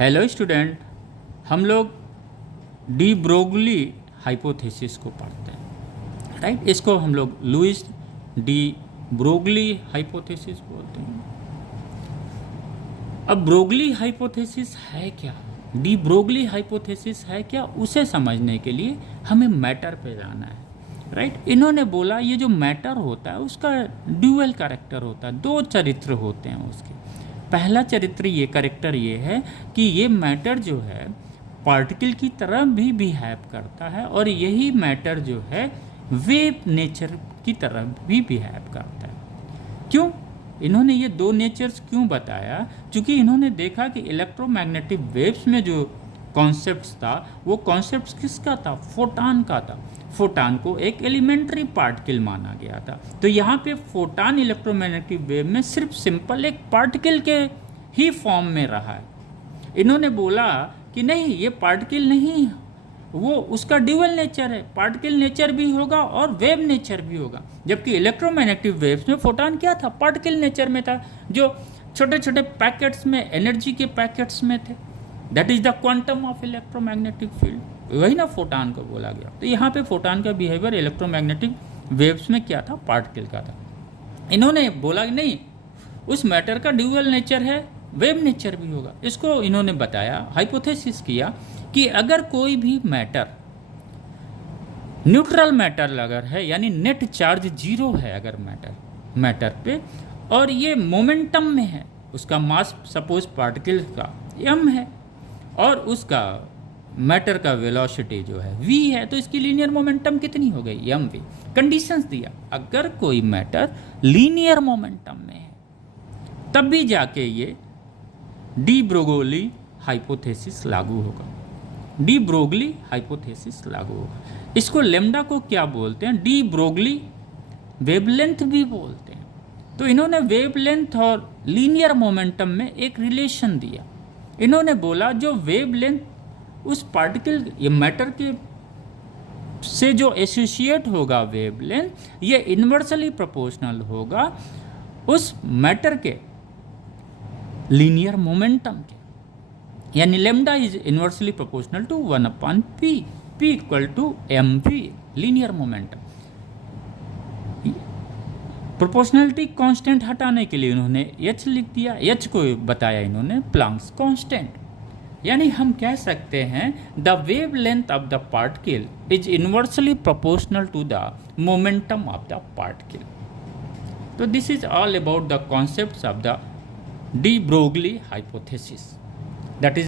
Hello student, हम लोग D Broglie hypothesis को पढ़ते हैं, राइट। इसको हम लोग लुइस डी ब्रोगली हाइपोथेसिस बोलते हैं। अब ब्रोगली हाइपोथेसिस है क्या, डी ब्रोगली हाइपोथेसिस है क्या, उसे समझने के लिए हमें मैटर पे जाना है, राइट। इन्होंने बोला ये जो मैटर होता है उसका ड्यूअल कैरेक्टर होता है, दो चरित्र होते हैं उसके। पहला चरित्र ये कैरेक्टर ये है कि ये मैटर जो है पार्टिकल की तरह भी बिहेव करता है और यही मैटर जो है वेव नेचर की तरह भी बिहेव करता है। क्यों इन्होंने ये दो नेचर्स क्यों बताया? क्योंकि इन्होंने देखा कि इलेक्ट्रोमैग्नेटिक वेव्स में जो कॉन्सेप्ट्स था वो कॉन्सेप्ट्स किसका था? फोटान का था। फोटान को एक एलिमेंट्री पार्टिकल माना गया था। तो यहाँ पे फोटान इलेक्ट्रोमैग्नेटिक वेव में सिर्फ सिंपल एक पार्टिकल के ही फॉर्म में रहा है। इन्होंने बोला कि नहीं, ये पार्टिकल नहीं, वो उसका ड्यूअल नेचर है, पार्टिकल नेचर भी होगा और वेव नेचर भी होगा। जबकि इलेक्ट्रोमैग्नेटिक वेव्स में फोटान क्या था? पार्टिकल नेचर में था, जो छोटे छोटे पैकेट्स में, एनर्जी के पैकेट्स में थे। That is the quantum of electromagnetic field, वही ना फोटान को बोला गया। तो यहाँ पे फोटान का बिहेवियर इलेक्ट्रोमैग्नेटिक वेव्स में क्या था? पार्टिकल का था। इन्होंने बोला कि नहीं, उस मैटर का ड्यूअल नेचर है, वेव नेचर भी होगा। इसको इन्होंने बताया, हाइपोथेसिस किया कि अगर कोई भी मैटर न्यूट्रल मैटर अगर है, यानी नेट चार्ज जीरो है अगर मैटर पे, और ये मोमेंटम में है, उसका मास सपोज पार्टिकल का m है और उसका मैटर का वेलोसिटी जो है v है, तो इसकी लीनियर मोमेंटम कितनी हो गई? mv। कंडीशंस दिया, अगर कोई मैटर लीनियर मोमेंटम में है तब भी जाके ये डी ब्रोगली हाइपोथेसिस लागू होगा। डी ब्रोगली हाइपोथेसिस लागू होगा। इसको लेम्डा को क्या बोलते हैं? डी ब्रोगली वेवलेंथ भी बोलते हैं। तो इन्होंने वेवलेंथ और लीनियर मोमेंटम में एक रिलेशन दिया। इन्होंने बोला जो वेवलेंथ उस पार्टिकल या मैटर के से जो एसोसिएट होगा वेवलेंथ, ये इन्वर्सली प्रोपोर्शनल होगा उस मैटर के लीनियर मोमेंटम के, यानी lambda is inversely proportional to 1/p, p equal to mv, linear momentum. Proportionality constant हटाने के लिए इन्होंने h लिख दिया। h को बताया इन्होंने प्लांक्स कांस्टेंट। यानी हम कह सकते हैं the wavelength of the particle is inversely proportional to the momentum of the particle. तो this is all about the concepts of the de Broglie hypothesis, that is